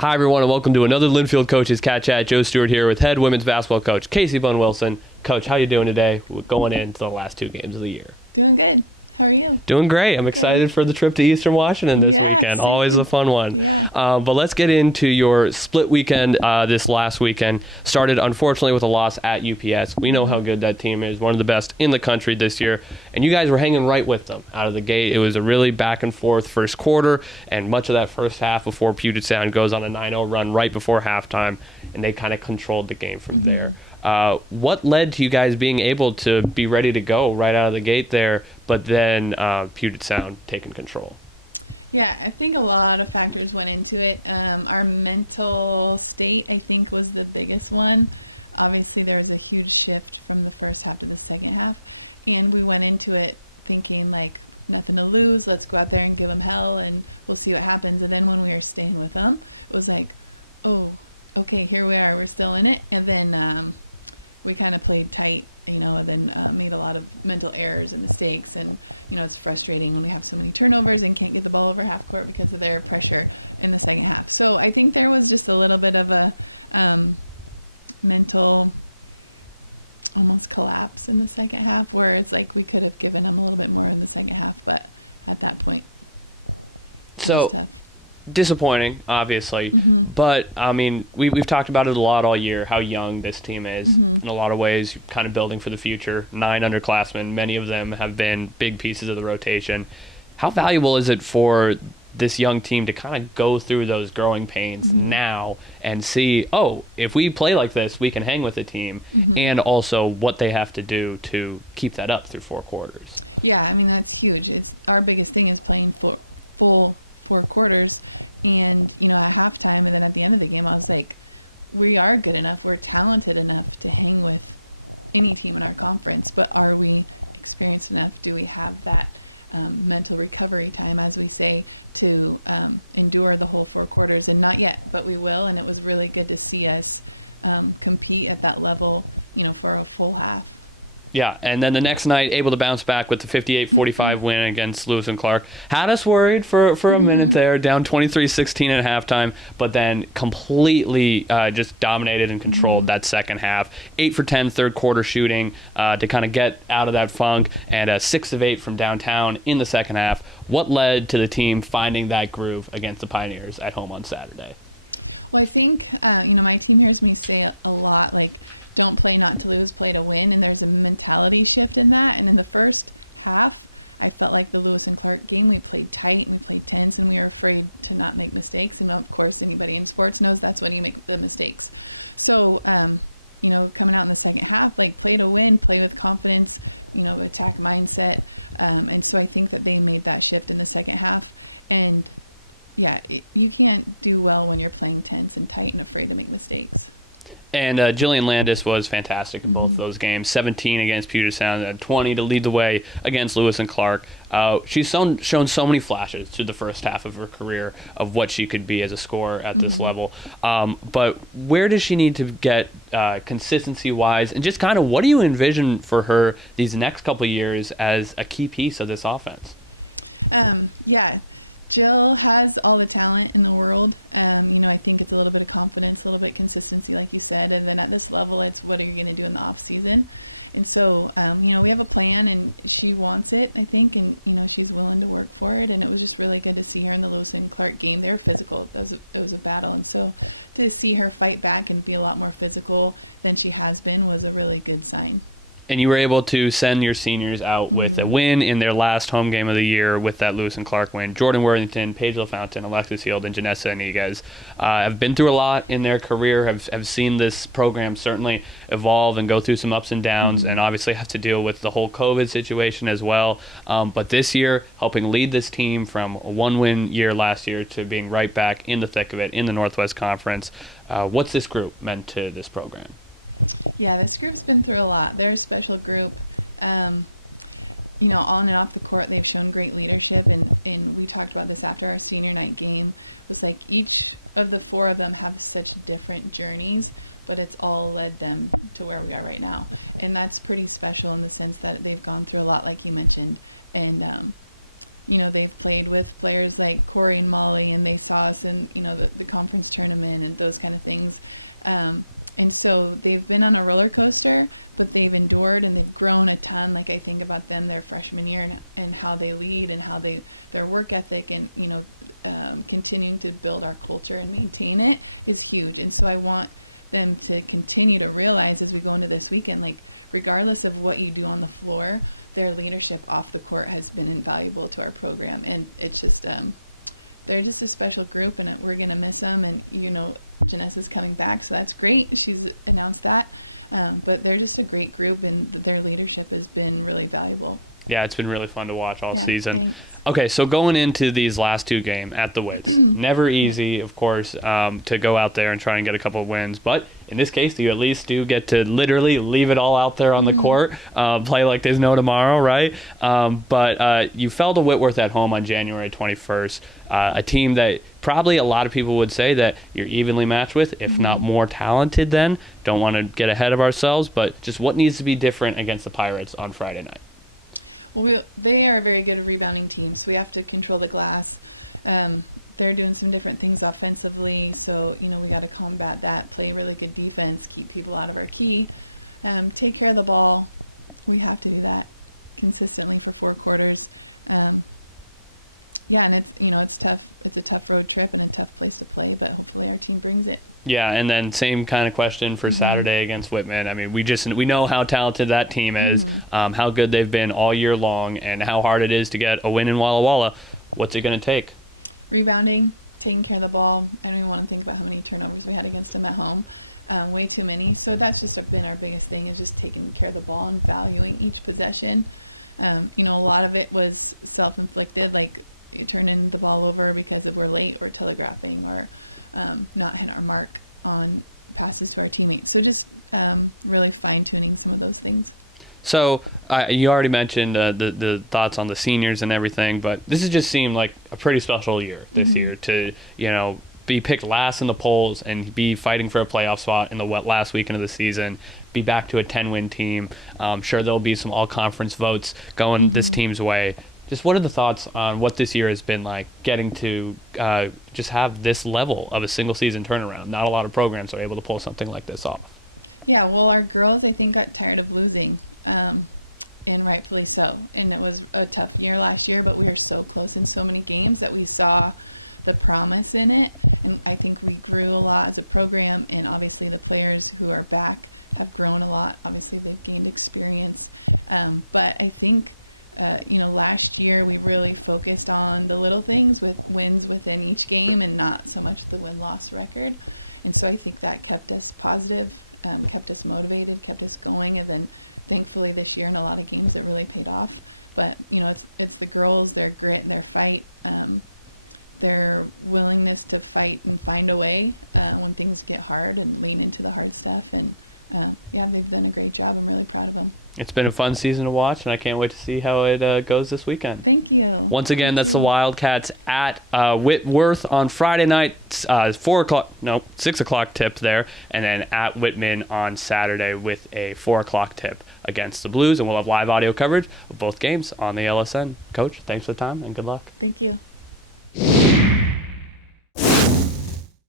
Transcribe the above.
Hi, everyone, and welcome to another Linfield Coaches CatChat. Joe Stewart here with head women's basketball coach Casey Bun Wilson. Coach, how you doing today? We're going into the last two games of the year. Doing good. How are you? Doing great. I'm excited for the trip to Eastern Washington this weekend. Same. Always a fun one. Yeah. But let's get into your split weekend this last weekend. Started, unfortunately, with a loss at UPS. We know how good that team is, one of the best in the country this year. And you guys were hanging right with them out of the gate. It was a really back-and-forth first quarter, and much of that first half before Puget Sound goes on a 9-0 run right before halftime, and they kind of controlled the game from there. What led to you guys being able to be ready to go right out of the gate there, but then Puget Sound taking control? Yeah, I think a lot of factors went into it. Our mental state, I think, was the biggest one. Obviously, there was a huge shift from the first half to the second half, and we went into it thinking, like, nothing to lose. Let's go out there and give them hell, and we'll see what happens. And then when we were staying with them, it was like, oh, okay, here we are. We're still in it. And then we kind of played tight, and then made a lot of mental errors and mistakes. And, it's frustrating when we have so many turnovers and can't get the ball over half court because of their pressure in the second half. So I think there was just a little bit of a mental almost collapse in the second half where it's like we could have given them a little bit more in the second half, but at that point, it was tough. Disappointing, obviously, but I mean, we've talked about it a lot all year, how young this team is. In a lot of ways, kind of building for the future. 9 underclassmen, many of them have been big pieces of the rotation. How valuable is it for this young team to kind of go through those growing pains now and see, oh, if we play like this, we can hang with the team, and also what they have to do to keep that up through 4 quarters? Yeah, I mean, that's huge. It's our biggest thing is playing full 4 quarters, and at halftime and then at the end of the game, I was like, we are good enough, we're talented enough to hang with any team in our conference, but are we experienced enough? Do we have that mental recovery time, as we say, to endure the whole 4 quarters? And not yet, but we will. And it was really good to see us compete at that level, for a full half. Yeah, and then the next night, able to bounce back with the 58-45 win against Lewis and Clark. Had us worried for a minute there, down 23-16 at halftime, but then completely just dominated and controlled that second half. 8 for 10 third quarter shooting to kind of get out of that funk, and 6 of 8 from downtown in the second half. What led to the team finding that groove against the Pioneers at home on Saturday? Well, I think, my team hears me say a lot, like, don't play not to lose, play to win. And there's a mentality shift in that. And in the first half, I felt like the Lewis and Clark game, we played tight and we played tense and we were afraid to not make mistakes. And of course, anybody in sports knows that's when you make the mistakes. So, coming out in the second half, like, play to win, play with confidence, attack mindset. And so I think that they made that shift in the second half. And yeah, you can't do well when you're playing tense and tight and afraid to make mistakes. And Jillian Landis was fantastic in both those games. 17 against Puget Sound, and 20 to lead the way against Lewis and Clark. She's shown so many flashes through the first half of her career of what she could be as a scorer at this level. But where does she need to get consistency-wise? And just kind of what do you envision for her these next couple of years as a key piece of this offense? Jill has all the talent in the world. I think it's a little bit of confidence, a little bit of consistency, like you said. And then at this level, it's what are you going to do in the off season? And so, we have a plan and she wants it, I think. And, she's willing to work for it. And it was just really good to see her in the Lewis and Clark game. They were physical. It was a battle. And so to see her fight back and be a lot more physical than she has been was a really good sign. And you were able to send your seniors out with a win in their last home game of the year with that Lewis and Clark win. Jordan Worthington, Paige LaFountain, Alexis Field, and Janessa Iniguez have been through a lot in their career, have seen this program certainly evolve and go through some ups and downs, and obviously have to deal with the whole COVID situation as well. But this year, helping lead this team from a 1-win year last year to being right back in the thick of it in the Northwest Conference. What's this group meant to this program? Yeah, this group's been through a lot. They're a special group. On and off the court, they've shown great leadership. And we talked about this after our senior night game. It was like each of the 4 of them have such different journeys, but it's all led them to where we are right now. And that's pretty special in the sense that they've gone through a lot, like you mentioned. And they've played with players like Corey and Molly, and they saw us in, the conference tournament and those kind of things. And so they've been on a roller coaster, but they've endured and they've grown a ton. Like, I think about them their freshman year and how they lead and how their work ethic and, continuing to build our culture and maintain it is huge. And so I want them to continue to realize as we go into this weekend, like, regardless of what you do on the floor, their leadership off the court has been invaluable to our program. And it's just, they're just a special group, and we're going to miss them. And, Janessa's coming back, so that's great. She's announced that. But they're just a great group, and their leadership has been really valuable. Yeah, it's been really fun to watch all season. Thanks. Okay, so going into these last two games at the Wits, never easy, of course, to go out there and try and get a couple of wins. But in this case, you at least do get to literally leave it all out there on the court, play like there's no tomorrow, right? But you fell to Whitworth at home on January 21st, a team that probably a lot of people would say that you're evenly matched with, if not more talented than. Don't want to get ahead of ourselves, but just what needs to be different against the Pirates on Friday night? Well, they are a very good rebounding team, so we have to control the glass. They're doing some different things offensively, so, we got to combat that, play really good defense, keep people out of our key, take care of the ball. We have to do that consistently for 4 quarters. And it's tough. It's a tough road trip and a tough place to play, but hopefully our team brings it. Yeah, and then same kind of question for Saturday against Whitman. I mean, we know how talented that team is, how good they've been all year long, and how hard it is to get a win in Walla Walla. What's it going to take? Rebounding, taking care of the ball. I don't even want to think about how many turnovers we had against them at home. Way too many. So that's just been our biggest thing, is just taking care of the ball and valuing each possession. A lot of it was self-inflicted, like turning the ball over because we're late or telegraphing or not hitting our mark on passes to our teammates. So just really fine-tuning some of those things. So you already mentioned the thoughts on the seniors and everything, but this has just seemed like a pretty special year this year to, be picked last in the polls and be fighting for a playoff spot in the last weekend of the season, be back to a 10-win team. I'm sure there'll be some all-conference votes going this team's way. Just what are the thoughts on what this year has been like, getting to just have this level of a single-season turnaround? Not a lot of programs are able to pull something like this off. Yeah, well, our girls, I think, got tired of losing, and rightfully so. And it was a tough year last year, but we were so close in so many games that we saw the promise in it. And I think we grew a lot as a program, and obviously the players who are back have grown a lot. Obviously, they've gained experience. But I think last year we really focused on the little things with wins within each game and not so much the win-loss record. And so I think that kept us positive, kept us motivated, kept us going. And then thankfully this year in a lot of games it really paid off. But, it's the girls, their grit and their fight, their willingness to fight and find a way when things get hard and lean into the hard stuff. And, they've done a great job. I'm really proud of them. It's been a fun season to watch, and I can't wait to see how it goes this weekend. Thank you. Once again, that's the Wildcats at Whitworth on Friday night, 6 o'clock tip there, and then at Whitman on Saturday with a 4 o'clock tip against the Blues, and we'll have live audio coverage of both games on the LSN. Coach, thanks for the time, and good luck. Thank you.